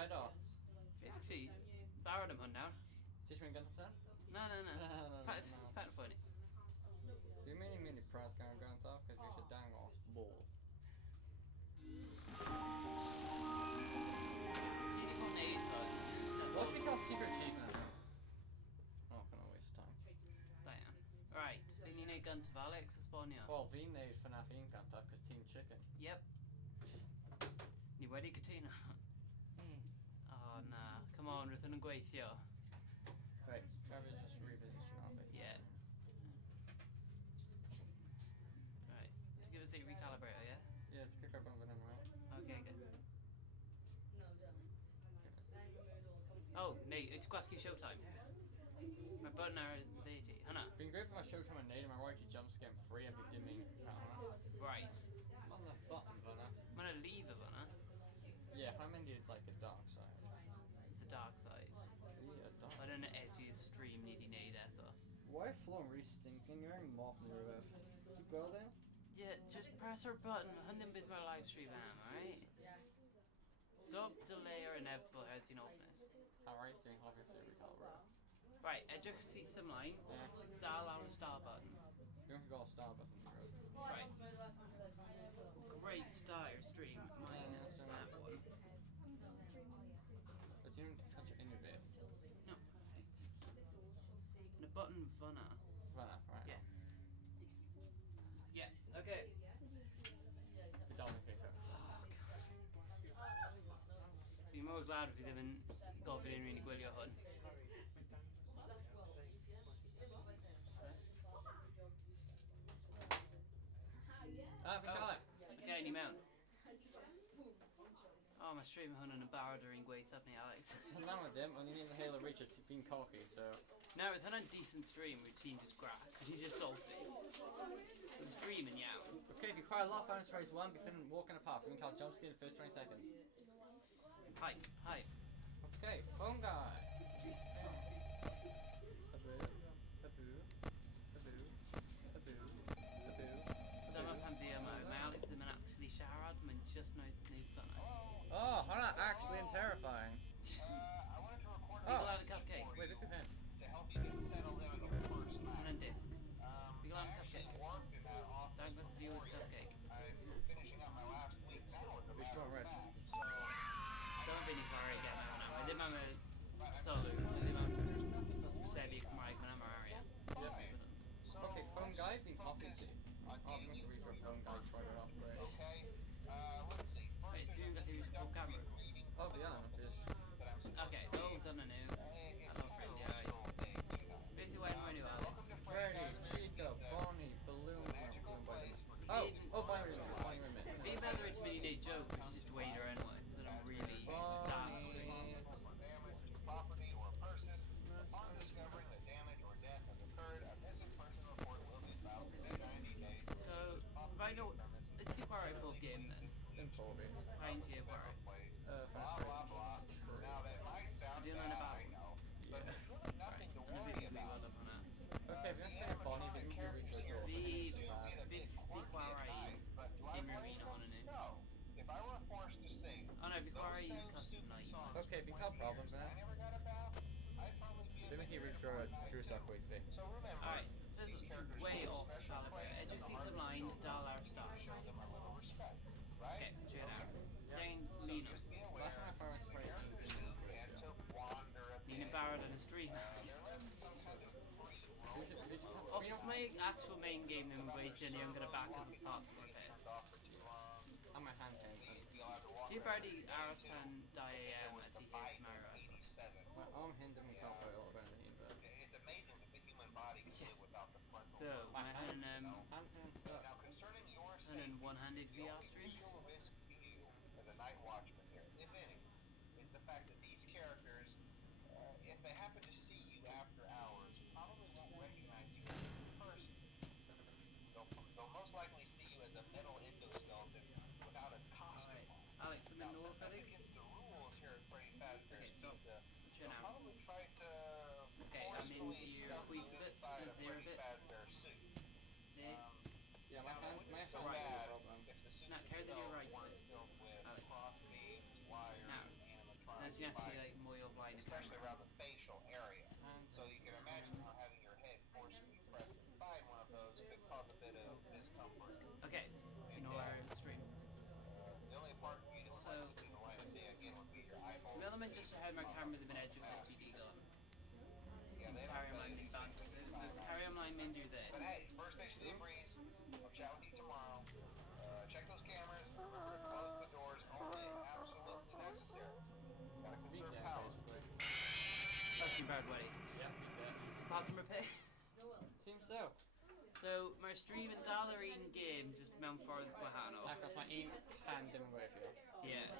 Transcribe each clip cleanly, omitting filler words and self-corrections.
red or? Actually, borrowed him hun now. Teach me gun to No. No. Pat funny. Do you mean press gun guns off? Because we should dang off ball. What's we call secret achievement now? Oh, gonna waste time. Damn. Right, we need a gun to Alex Espana. Well, we need FNAF Inc. gun stuff because Team Chicken. Yep. Ni wedi cytuno. Oh na, come on, rydyn nhw'n gweithio. Wait, Trevor just reposition off it. Yeah. Right, to give us a recalibrator, yeah? Yeah, let's kick our bum with him, right? Okay, good. Oh, Nate, it's Glasgow Showtime. My button are lady. Hannah. Been great for my Showtime and Nate, my right to jump scare free if you didn't mean Right. I'm on the button, Vanna. I'm gonna leave it, Vanna. Yeah, I'm into like a dark side. The dark side. Yeah, dark. I don't know edgy stream needy Nate eto. Why flow really stinking? You're in mop in your roof. Keep building? Yeah, just press our button, hunt with my live stream alright? Stop delay or inevitable heads in office. Alright, doing obviously recalibrate. Right, edrych syth ymlaen, dal ar y star button. You don't go star button. Right. Great star stream, mine that one. But you don't touch it in your bit. No. And the button Vanna. Vanna, right. Yeah. Yeah, okay. The Dominator. Oh, Fi'n mor glad fi ddim yn gofyn unrhyw un I gwylio hwn. Ah, fi'n cael e. Okay, ni mewn. Oh, mae stream hwn yn y barod yr un gweithio ni, Alex. None with them, only need to hail a reach at being cocky, so. No, with hwnna'n decent stream, wyt ti'n just grac, ti'n just salty. The stream yn iawn. Okay, if you cry a lot, finance race 1, before walking apart, we can call jump scare in the first 20 seconds. Hi, hi. Okay, phone guy. Taboo, taboo, taboo, taboo, taboo. Dyma pan fi yma, mae Alex ddim yn actually siarad, mae'n just neud sana. Oh, hwnna actually and terrifying. Fi gael yn cupcake. Wait, this is him. Hwnna'n disg. Fi gael yn cupcake. Dangos viewers cupcake. It's short red. Dyma fi'n I chwarae gen mewn am. Mae ddim am y sylw, mae ddim am supposed to sebi y Cymraeg, mae'n am yr arian. Yep. Okay, phone guy's been copied to. Oh, I'm going to reach our phone guy, try to operate. Wait, ti'n gallu reach pob camera? Oh, yeah, just. Okay, dyna nhw. Helo ffrindiau. Beth yw enw nhw, Alex? Freddy, Chica, Bonnie, Balloon. Oh, Bonnie Remit. Fi'n meddwl rydych chi'n mynd I wneud joke, which is just dweud yr enwau. That I'm really damn straight. Property or person. Upon discovering that damage or death has occurred, a missing person report will be filed within 90 days. So, right now, it's the chwarae pob game then. In Colby. Rhaid ti chwarae. Fast race. Now that might sound Ydy hwnna'n bad, I about? know, but there's really Right, nothing to dyna worry fi'n about. gwybod am hwnna. Okay, we're going to say Bonnie, but you reach the door. Fi byth di chwarae unrhyw un ohonyn nhw. No, if I were forced to sing, O no, fi chwarae custom night. Okay, we have problems, I man. never got a bath, I'd probably be Maybe he redraw Drew stuff with me. So remember, Alright, this is way off calibre. Edrych syth ymlaen, dal ar star. show them a little respect, right? Okay, check it out. Ti'n lino. Just be aware Last time I found a spray. and to wander a Ni'n bit. barod yn y stream. Os mae actual main game ddim yn gweithio, ni yn gyda backup parts o'r peth. I'm a hand hand. Ti'n barod I aros tan 2 AM a ti heb marw eto. My arm hand didn't come quite a lot better than but. It's amazing that the human body can live without the frontal So, lobe. mae hyn yn Hand stuff. Now concerning your hyn yn safety, one-handed VR stream. visual risk to you as a night watchman here, if any, is the fact that these characters, if they happen to see you after hours, probably won't recognize you as a person. They'll most likely see you as a metal endoskeleton without its costume Alright, on. Alex, yn Now, mynd nôl, since that's Freddy? against the rules here at Freddy Fazbear's Okay, stop. Pizza, Chill they'll out. probably try to Okay, I'm in forcefully here. stuff Wait you for it. inside a Is there a Freddy bit? Fazbear suit. There. Yeah, Now, that wouldn't be so hand bad problem. if the suits Now, carry the themselves right weren't foot. filled with Alex. cross beams, wires, Now, animatronics, as You can actually devices, like mwy o flaen y especially camera. around the facial area. So you can imagine how having your head forcibly pressed inside one of those could cause a bit of discomfort. Okay, ti'n ôl ar y stream. The only parts of you that would So- like to see the light of day again would be your eyeballs. Dwi'n meddwl mae'n just oherwydd mae'r camera ddim yn edrych ar TD gan. Ti'n cario ymlaen mynd bant. So cario ymlaen mynd i'r dde. But hey, first station of the breeze. I'll chat with you tomorrow. Check those cameras. Remember to close the doors only if absolutely necessary. Gotta conserve Yeah, power. basically. Oh, ti'n barod wedi. Yeah, yeah. Ti'n pat yn repair? Seems so. So, mae'r stream yn dal yr un game, just mewn ffordd gwahanol. Achos mae un hand ddim yn gweithio. Yeah.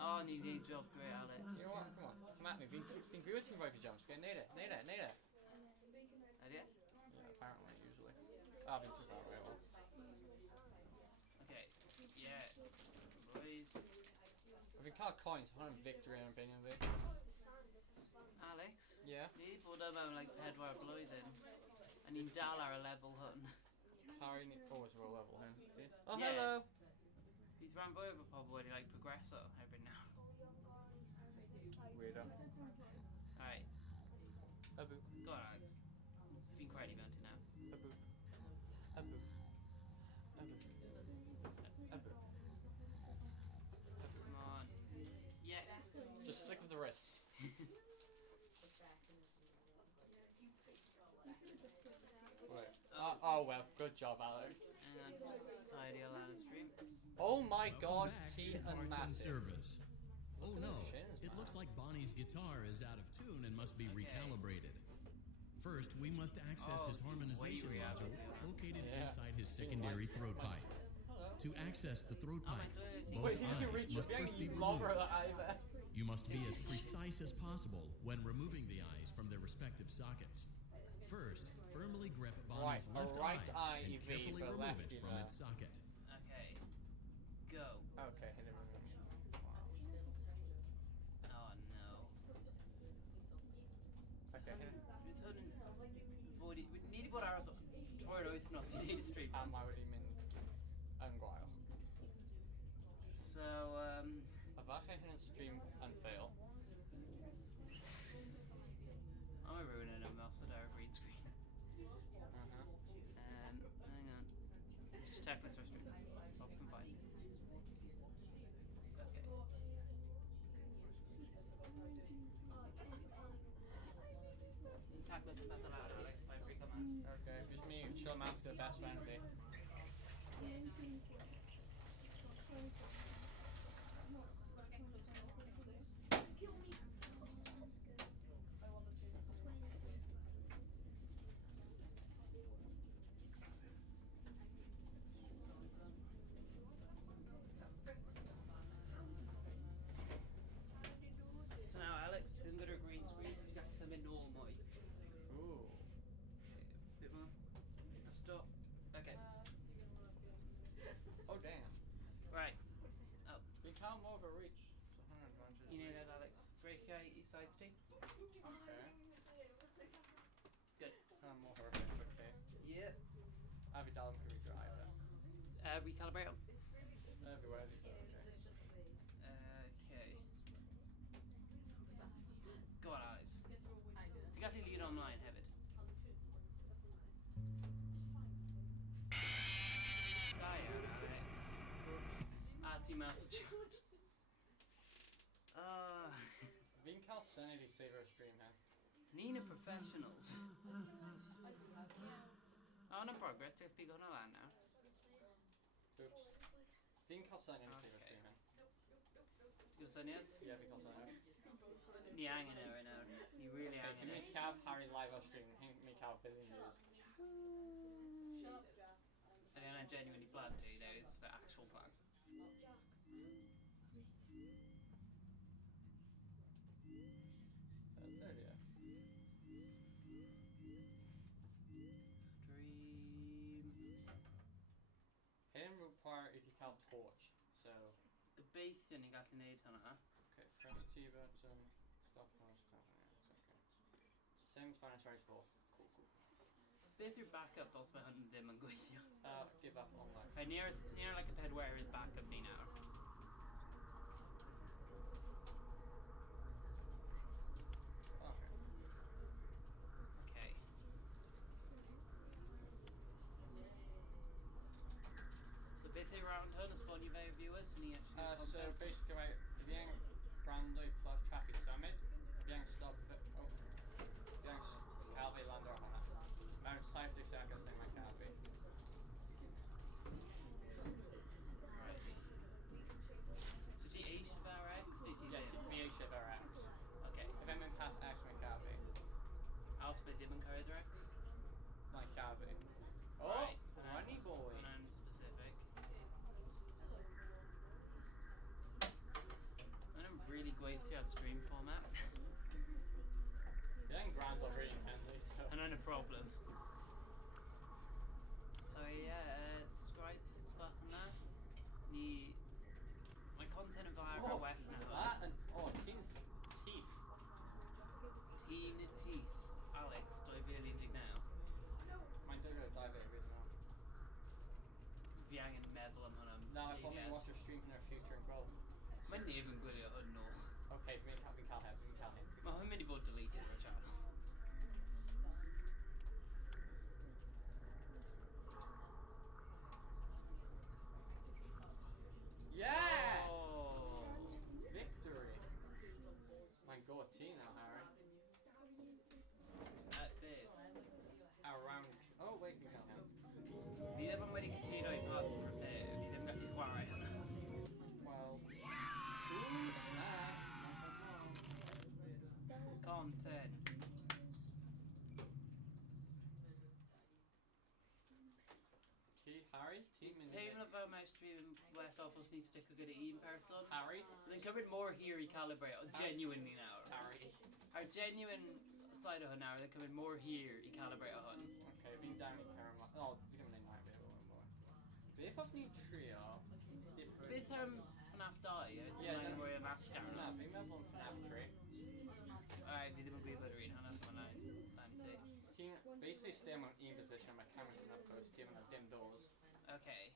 Oh, ni wedi job great, Alex. You know what? Come on. Come at me. Fi'n gwybod ti'n rhoi fi jumpscare. Neud it. Neud it. Neud it. Ydy e? Yeah, apparently, usually. Ah, fi'n just that way well. Okay. Yeah. Boys. Fi'n cael coins, hwnna'n victory yn opinion fi. Alex? Yeah? Ni wedi bod yma am like 4 blwyddyn. A ni'n dal ar y lefel hwn. Harry always roll level hyn. Oh, Yeah. hello! Bydd rhan fwyaf o pobl wedi like progreso erbyn nawr. Weirdo. Alright, Abu. go on Alex. Fi'n credu mewn ti nawr. Abu. Abu. Abu. Abu. Come on. Yes! Just flick of the wrist. Right. Oh well, good job, Alex. And tidy all out of stream. Oh my god, Welcome back T to and Parts and Massive. Service. Oh no, Shins, it man. looks like Bonnie's guitar is out of tune and must be Okay. recalibrated. First, we must access Oh, his it's harmonization way module reality. located Yeah. inside his secondary throat pipe. Hello. To access the throat Oh, my pipe, God. both Wait, you can eyes reach must it. first be You longer removed. the eye there. You must be as precise as possible when removing the eyes from their respective sockets. First, firmly grip Bonnie's Right, a left right eye and EV, carefully but remove lefty it from there. its socket. Okay. Go. Okay, hit him. Oh no. Okay, hit him. Bydd hwn yn fod i... Ni wedi bod aros troi'r wythnos i wneud y stream. A mae wedi mynd yn gwael. So, A falle hyn yn stream yn fail. I'm a ruin yn ymosod ar y green screen. Hang on. Just check this for stream. So I'm fine. Okay. Check this method out, Alex, by free commands. Okay, just me, chill mask the best friend be. So now, Alex, ddim gyda'r green screen, so ti'n gallu symud nôl mwy. Ooh. Bit more. Stop. Okay. Oh damn. Right. Oh, Fi'n cael more of a reach. So hwnna'n advantage. you know that, Alex. Breakau i side steam. Okay. Good. Hwnna'n more horrific, okay. Yep. A fi dal yn cael ei drive it. Recalibrate them. Everywhere these are, okay. Okay. Go on, Alex. Ti'n gallu lead online hefyd. Da iawn, Alex. A ti mas o charge. Fi'n cael syniad i saver stream he. Ni'n y professionals. On yn progress, ti'n pigo hwnna lan nawr. Oops. Fi'n cael syniad i saver Okay. stream he. Ti'n gwybod syniad? Yeah, fi'n cael syniad. Ni angen e right nawr. Ni really Okay, angen fi e. mi cael Harry live o stream, mi cael billion views. And then I'm genuinely glad to, that is the actual plan. There we are. Stream. Hyn require i ti cael torch, so... Gobeithio ni'n gallu neud hwnna. Okay, press T button, stop phone, stop, yeah, it's okay. Same as fine as right for. Cool, cool. Beth yw'r backup os mae hwn ddim yn gweithio? Give up on life. Right, near like a pedwerydd backup ni nawr. So content? basically, right, bien grande plus Trappy Summit, bien stop, bien Calvi Lander Hana. Mám 50 seconds na Calvi. Right. So ti eisiau fe Rex? Neu ti Yeah, ddim? fi eisiau fe Rex. Okay. If I'm in past X na Calvi, Alice be ddim yn cyrraedd Rex? na Calvi. Oh, Right. runny boy. Hwnna'n specific. Mae'n really gweithio ar stream format. Bien grand already, Henley, so. Hwnna'n y problem. So yeah, subscribe, stuff and that. Ni... Mae content yn fawr ar well now. That and, Teen's teeth. Teen Teeth. Alex, 2019. Mae'n dod o dive it with more. Fi angen meddwl am hwnna. Now I'm probably watch your stream in the future and grow. Mae'n neb yn gwylio hwn nôl. Okay, fi'n cael hyn, fi'n cael hyn. Mae hwn mynd I bod deleted o'r channel. Yes! Oh. Victory! My goatee now, Harry. At beth. Around. Oh, wait, we can him. Fi ddim yn wedi cytuno I parts of repair. Fi ddim gallu chwarae hwnna. Well. Ooh, snap. Content. Key, Harry, team in Teimlo fel mae stream well off os ni'n stick o gyda un person. Harry. Byddai'n cymryd more here I calibrate, o genuinely nawr. Harry. Our genuine side o hwn nawr, byddai'n cymryd more here I calibrate o hwn. Okay, fi'n down in Caramel. Oh, fi ddim yn ein waith efo hwn mwy. Beth oedd ni trio? Different. Beth am FNAF 2? Yeah, Mae'n then- mwy o mascara. Na, fi'n meddwl yn FNAF 3. Alright, fi ddim yn gwybod yr un, hwnna sy'n mynd anti. Team, basically stay in one position, my camera's enough close, team and dim doors. Okay.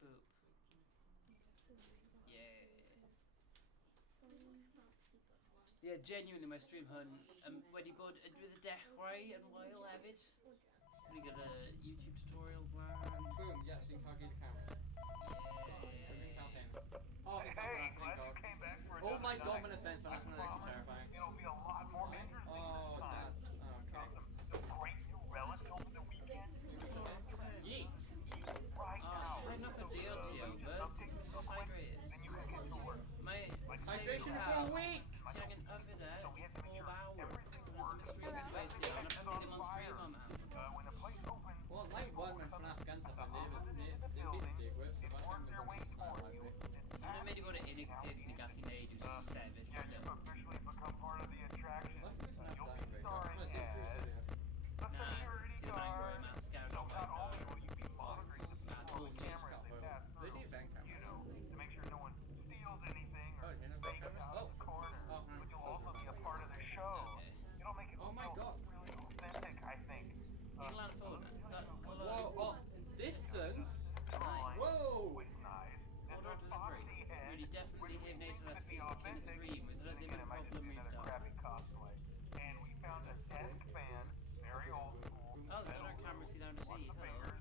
Boop. Yeah. Yeah, genuinely mae stream hwn wedi bod with y dechrau yn wael hefyd. Wedi gyda YouTube tutorials lan. Boom, yes, fi'n cael gyd y camera. Fi'n cael hyn. Oh, fi'n cael Hey, hyn, glad God. you came back for Oh my another God, night. an event, I but that's promise terrifying. it'll be a lot more interesting Oh, this time. that's, okay. Some great new relics over the weekend. Yeet. Right now. Mae'n not a deal to you, but Update ti'n the hydrated. Then you can get to work. Mae... Hydration for a week! Ti angen yfed e So we have to make pob sure awr. everything Hwna'n works. symud stream yn gweithio, ond apparently ddim on stream o man. When the place opens, Well, night one when FNAF Ganta fan the they been dig with, so it that's works going to their way be towards you. Mae'n mynd I bod yn unig peth ni gallu neud yw just sefyll Yeah, still. you've officially become part of the attraction. Let's do FNAF You'll Diamond be Break. starring Let's do as video. a Na, security ti ddim angen guard. rhoi man scout So on not my only will you be monitoring the Ah, people on the cool, cameras they pass They through, do event you cameras. know, to make sure no one steals anything Oh, or you know, fakes cameras? out of the corner. Oh, But you'll also be a part of the show. Okay. It'll make it Oh my feel God. really authentic, I think. England ffôn, Whoa, oh, distance? Drawing Whoa! was nice. And Order the delivery. foxy head, Really definitely which have made could it be safe in the authentic, stream with then the again, it might just problem be we've another done. crappy cosplay. And we found a desk fan, very old school. Oh, there's our camera see down to Watch see. the fingers.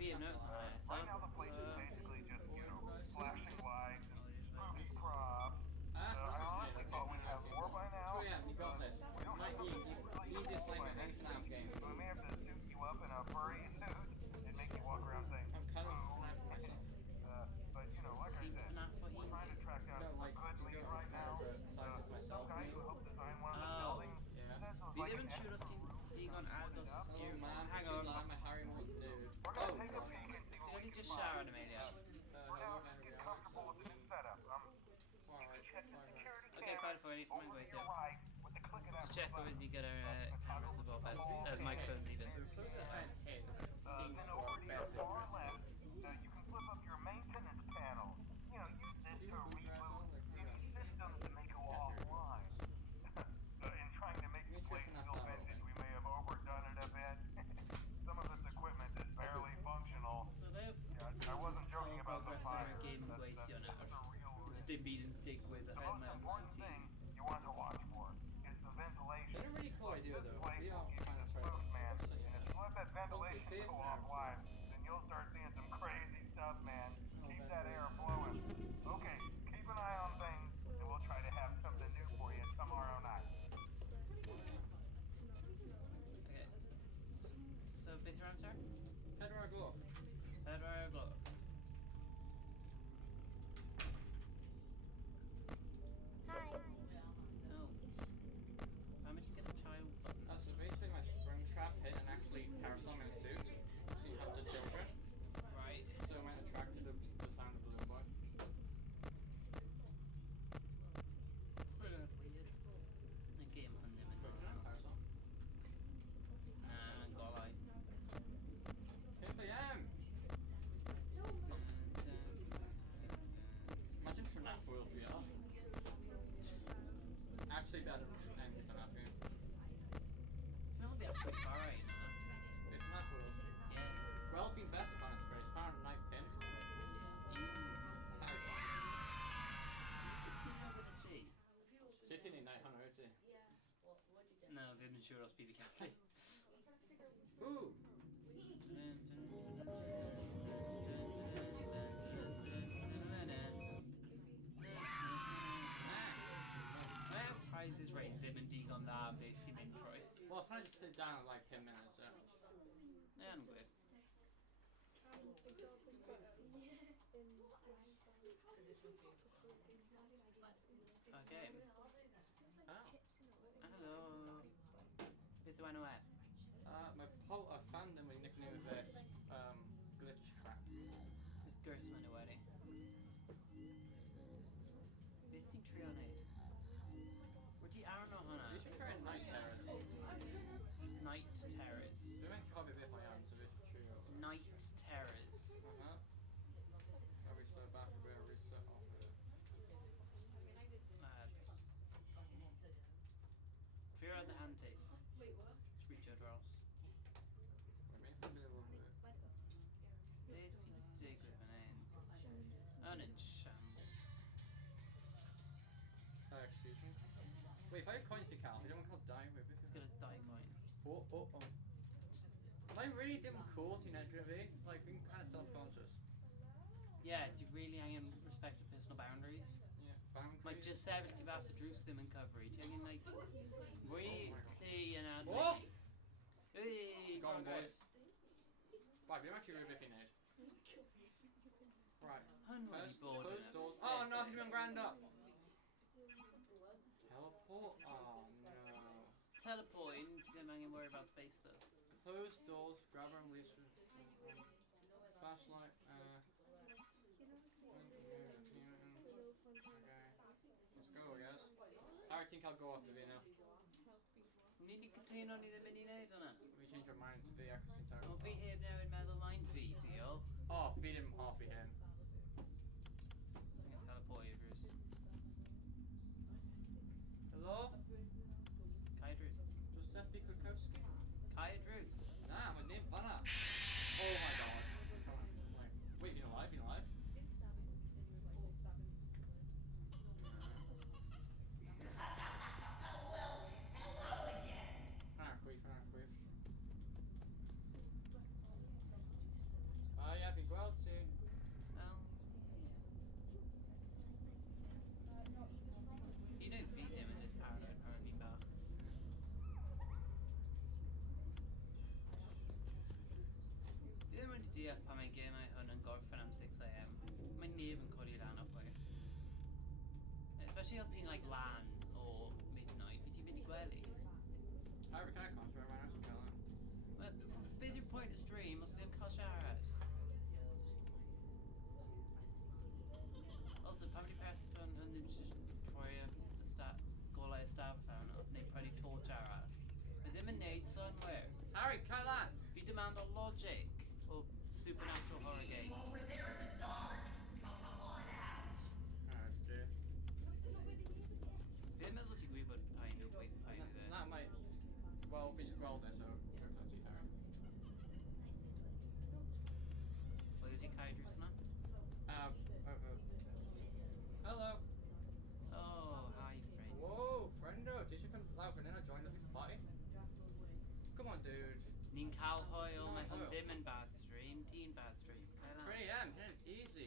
Be a notes on it. Right now the place is basically just, flashing lights and movie props. I honestly thought we'd have more by now. Oh yeah, you got this. Might be the easiest thing in any FNAF game. So we may have to suit you up in a furry suit and make you walk around saying, I'm kind of "Boo." FNAF myself. But like I Keep said, FNAF for we're trying to track down No, a like, good to lead go right now. scientist myself. Some guy who helped design one of the Oh. buildings Yeah. says it was Fi like ddim an yn siŵr os extra ti'n digon agos Oh i'r... man, Hang I'm on. my Harry Moore dude. We're Oh, gonna take a God. peek and see Ti'n what we gallu can just find. shower yn Amelia? For now, just get comfortable with the new setup. Alright, Check the alright. security Okay, camera perfect. Mae'n over to gweithio. your right with the click of that Check button. with you gyda'r cameras o bobeth, microphones even. So close the fan head. Seems Then to over work to your better. far left, you can flip up your maintenance panel. Use this to reboot any systems that may go offline. In trying to make the place feel vintage, we may have overdone it a bit. Some of this equipment is barely functional. So they've I wasn't joking about the progress yn fire. yr game yn gweithio nawr. That's a real risk. Dim byd yn digwydd The oherwydd most mae'n important anti. thing you want to watch for is the ventilation. They're a really cool idea This though. place We will are give you kind the of trying smooth, man. to And if you let that ventilation Okay, go offline, then you'll start seeing some crazy stuff, man. Keep that air flowing. ddim yn siŵr os bydd fi gallu. Ooh! Mae'r Price is Right ddim yn digon dda am beth i mynd trwy. Well, can I just sit down in like 10 minutes? Ie, yn gwir. Okay. Oh. Helo. Beth yw enw e? My fandom with nickname of this glitch trap. Beth gwrs ma'n nhw wedi. Beth ti'n trio wneud? Wedi arno hwnna? You should try Night Terrace. Night Terrace. Dwi'n cofio beth mae am, so beth trio. Night Terrace. I'll reset back a bit, reset off it. Lads. Fear of the Ante. Richard Ross. Let me a little bit. Beth sy'n digwydd fan hyn? Yn shambles. Excuse me. Wait, if I had coins for Cal, you don't call die with it. It's got a die coin. Oh. Am I really dim cool teenage review? Like, being kind of self-conscious. Yeah, do you really hang in respect to personal boundaries? Yeah, boundaries. Like, just sefyll ti fas y drws ddim yn cyfri. Ti angen, like, really yna... Whoop! Hey, Go on, boys. Right, we don't actually really bit neud. Right. Hwn wedi First, bod close yn doors. upsetting. Oh no, you've been grand up. Teleport? Oh no. Teleport in, ti ddim angen worry about space stuff. Close doors, grab and release. Flashlight, Okay. Let's go, I guess. I think I'll go after V now. Nid i cytuno ni ddim yn ei wneud hwnna. We change our mind to V actually entirely. O fi heb newid meddwl line fi, diolch. Oh, feed him half of him. Angen teleport i Bruce. Hello? Kai Drews. Giuseppe Kukowski? Kai Drews. Nah, my name Vanna. Oh my god. Come on. Wait, you alive? You alive? Ia, fi'n gweld ti. Wel... You don't feed him in this paradigm, fi'n bach. Fi ddim wedi deall pan mae gemau hwn yn gorffen am 6am. Mae neb yn codi lan o chwe. Especially os ti'n like lan o midnight, fi ti'n mynd i gwely. I reckon I can't try my ass and Wel, beth yw'r pwynt y stream os ddim cael siarad? Also, pan wedi person yn ddim jyst troi y golau y stafell fewn o, neu prynu torch arall. Fe ddim yn neud synwyr. Harry, cael lan! Fi demand o logic o supernatural horror games. Oh dear. Fi ddim meddwl ti'n gwybod pa un nhw gweith pa un nhw ddim. Na, mate. Well, fi'n just gweld e, so... Go close to Harry. Pwy ydi Kai Drews yma? Hello. Oh, hi friend. Whoa, friendo. Ti eisiau come lawr fan hyn a join the big party? Come on, dude. Ni'n cael hwyl, mae hwn Hwyl. ddim yn bad stream, ti'n bad stream. Cael 3 AM, hyn, easy.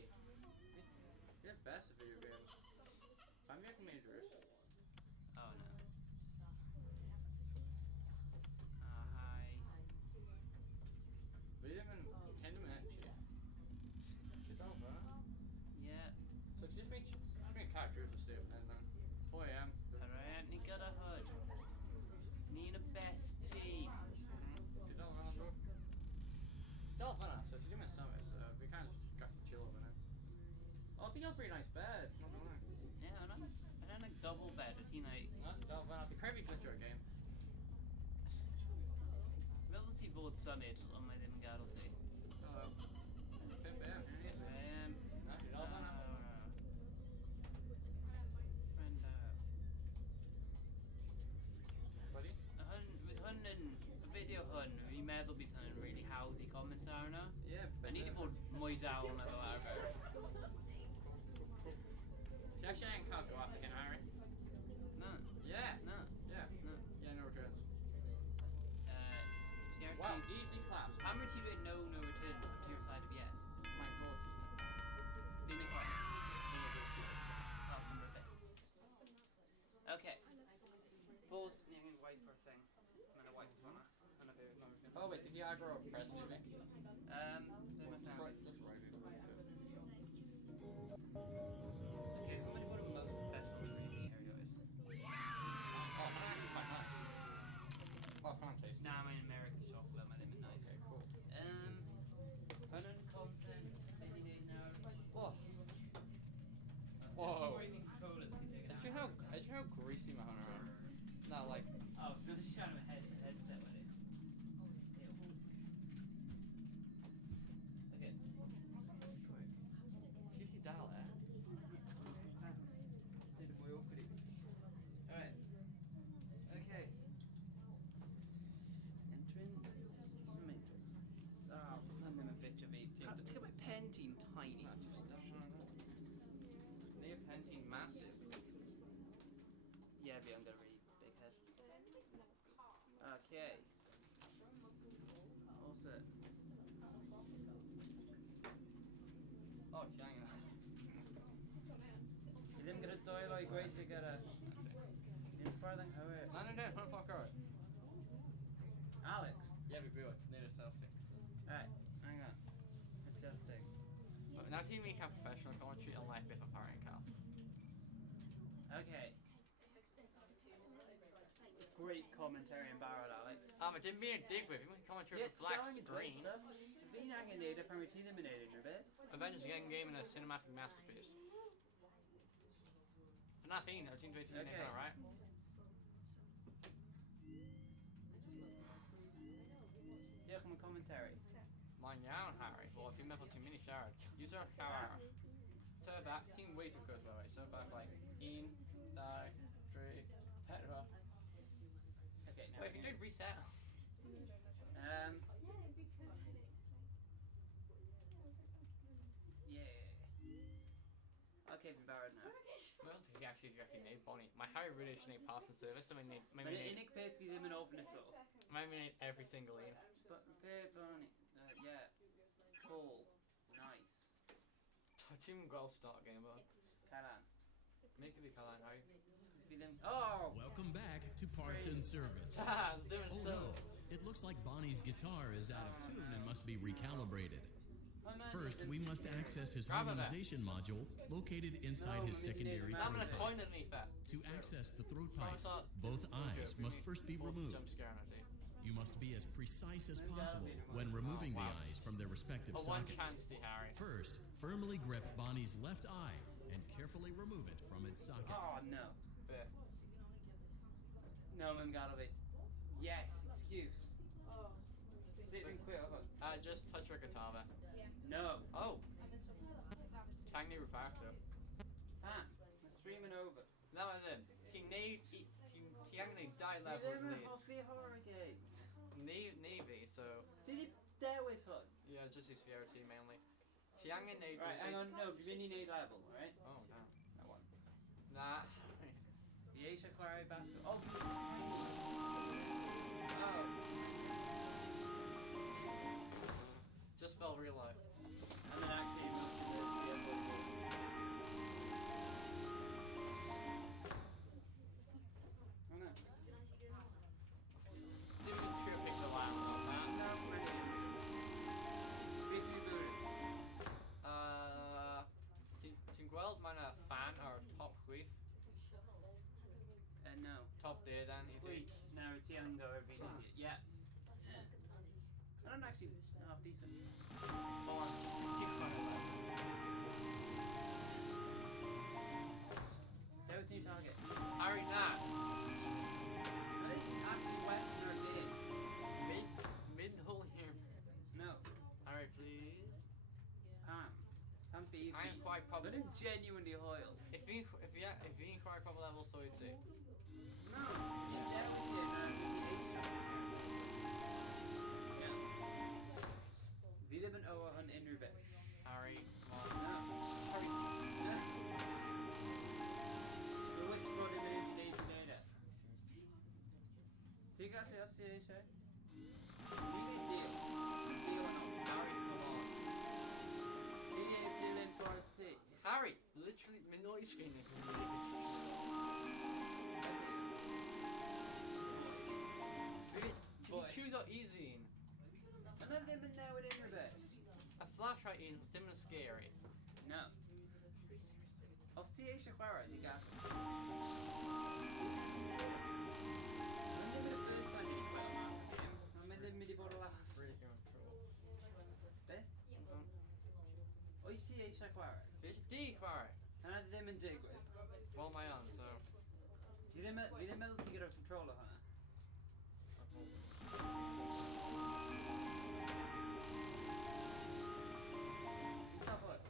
You're the best at video games. I'm making majors. Oh no. Hi. Vi ddim yn hyn yn etchi. Sit over. Yeah. So ti just make characters for stuff and then 4 AM. Alright, ni gyda hwyd. Ni'n y best team. Ti dal fanna, bro. Dal fanna, so ti ddim yn symud, so we kind of just got to chill over now. Oh, I think that's a pretty nice bed. Not gonna lie. Yeah, I don't like double bed, o ti'n like... That's dal fanna. The Kirby Glitcher game. Meddwl ti fod symud, ond mae ddim yn gadael ti. Hello. 5 AM, here it is. Na, ti dal fanna. Friend Buddy? Fydd hwn yn... Y fideo hwn, fi'n meddwl bydd hwn yn really hawdd i comment arno. Yeah. Fe ni wedi bod mwy dal na fel arfer. Ti actually ain't can't go after him, Harry. Na, Yeah. na, Yeah. na. Yeah, no returns. Okay. Pause the wiper thing. I'm gonna wipe some on it. Oh wait, did he aggro a present you make? They must have. That's right. Okay, how many what a most professional streaming area is? Oh, that's actually quite nice. Oh, come on, Chase. Nah, I'm in America to talk about my name is nice. Okay, cool. Fun and content, any day now. Oh. Whoa. Breathing colas can take it Did you know how greasy my hunter are? Not like. Oh, no, the shot of a headset with it. Okay. See if you dial that. Alright. Okay. Entrance. Oh, I'm in a picture of it. I have to take my Pantene tiny. That's just Need a Pantene massive. Yeah, but I'm gonna read big head. Okay. All set. Oh, Tianga. Ddim gyda doel o'i gweithio gyda. Ddim ffordd anghywir. No, don't fuck out. Alex. Yeah, we will. Need a selfie. Alright, hang on. Adjusting. Now team we have professional commentary and live bit of firing Cal. Okay. Great commentary in Barrett, Alex. I didn't mean to dig with him. Commentary with black screen. Fi'n angen neud y pan wyt ti ddim yn neud unrhyw beth. Avengers Endgame and a cinematic masterpiece. But nothing, I've seen 20 minutes, Okay. alright? Diolch am y commentary. Mae'n iawn, Harry. Wel, if you'n meddwl ti'n mynd i siarad, use your car. So back, ti'n way too close, by the way. So back like 1, 2, 3, 4. Okay, now. Wait, if you do reset. Yeah. Okay, fi'n barod now. Well, you actually need Bonnie. My Harry really should need pass and service, so maybe Mae'n unig peth fi ddim yn ofn eto. maybe need every single un. But pe Barney. Yeah. Cool. Nice. Ti'n gweld start game, but Calan. make it be Caroline, Harry. Fi ddim. Oh! Welcome back to Parts and Service. Ah, doing Oh so. no, it looks like Bonnie's guitar is out of tune and must be recalibrated. First, we must access his harmonization module located inside his secondary I'm throat gonna pipe. coin underneath that. To access the throat pipe, both eyes must first be Jump removed. scare on it. You must be as precise as possible when removing the eyes from their respective A one sockets. chance to Harry. First, firmly grip Bonnie's left eye and carefully remove it from its socket. Oh no. Bit. No, mae'n gadw fi. Yes, excuse. Sit and quit a hug. Just touch your guitar there. No. Oh. Tiny refactor. Ah, mae'n streaming over. Now and then. Ti angen ei dau Fi level ddim yn please. hoffi horror games. Navy, so Ti di dewis hwn? yeah, just his CRT mainly. Ti angen neud Right, hang on, no, fi fynd i neud level, alright? Oh damn, that one. Nah. Fi eisiau chwarae basketball. Oh, fi... Oh. Just felt real life. And then actually moved to the football. Oh no. Didn't even try to pick the line on that. No, for it is. Beth yw'n bwyd? Ti'n gweld mae'n fan o'r top chwith? No. Top there then, i ti. Wait, now it's young go every day. Yeah. I don't actually half decent. Hold on, just keep quiet. That was new target. Harry, nah. I didn't actually went for this. Mid-hole here. No. Harry, please. Can't be I am quite But probably. it's genuinely oil. If you quite probably level, so you do. No. That was it. The A-shot. Yeah. Vi ddim yn owe hwn unrhyw beth. Harry, come on. No. Harry, Rwys bod yn mynd i wneud e. Ti'n gallu os ti eisiau? Fi'n neud deal. Deal yno. Harry, come on. Ti'n neud deal yn ffordd ti. Harry, literally, my noise screen is Ydw easy. And then them in now in reverse. A flashlight in dim and scary. No. Os ti eisiau chwarae, ni gall. Mae'n ddim yn y first time ti'n chwarae mas o game. Mae'n ddim mynd I fod o las. Really going through. Be? Wyt ti eisiau chwarae? It's D car. Hynna ddim yn digwydd. Well, my own, so. Fi ddim meddwl ti gyda'r control o hynna. Ti'n cael fwrs?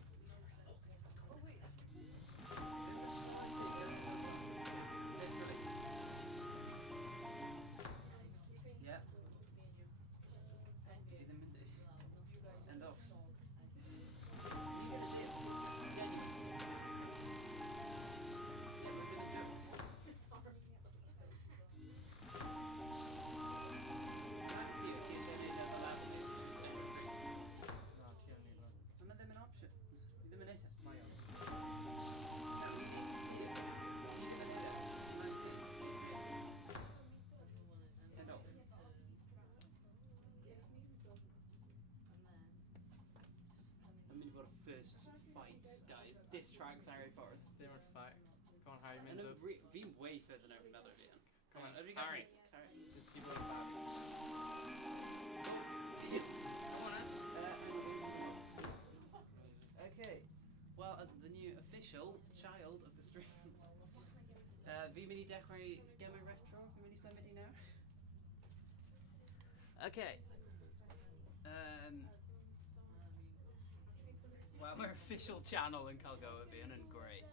Literally. Yeah. Fi ddim yn end off. Ti'n gonna see it? Genuinely. Yeah, we're gonna do it. Mae ddim yn option. Fi ddim yn neud e. Mae o. No, we need to do it. Ni ddim yn neud e. 19. End off. Mae'n mynd I fod first fight, guys. Diss tracks Harry Forrest. Different fight. Come on, Harry, And man. fi'n way further na fi'n meddwl fi yn. Come on, Ydw i'n Harry. gallu- Just keep going back. Come on, Okay. Well, as the new official child of the stream, fi'n mynd I dechrau Gemma Retro. Fi'n mynd I symud I nawr. Okay. Well, mae'r official channel yn cael go o fi yn great.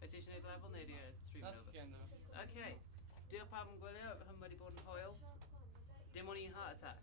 Wyt ti eisiau gwneud lefel neu di stream That's over? again though. Okay. Diolch pawb yn gwylio, hwn wedi bod yn hwyl. Dim ond un heart attack.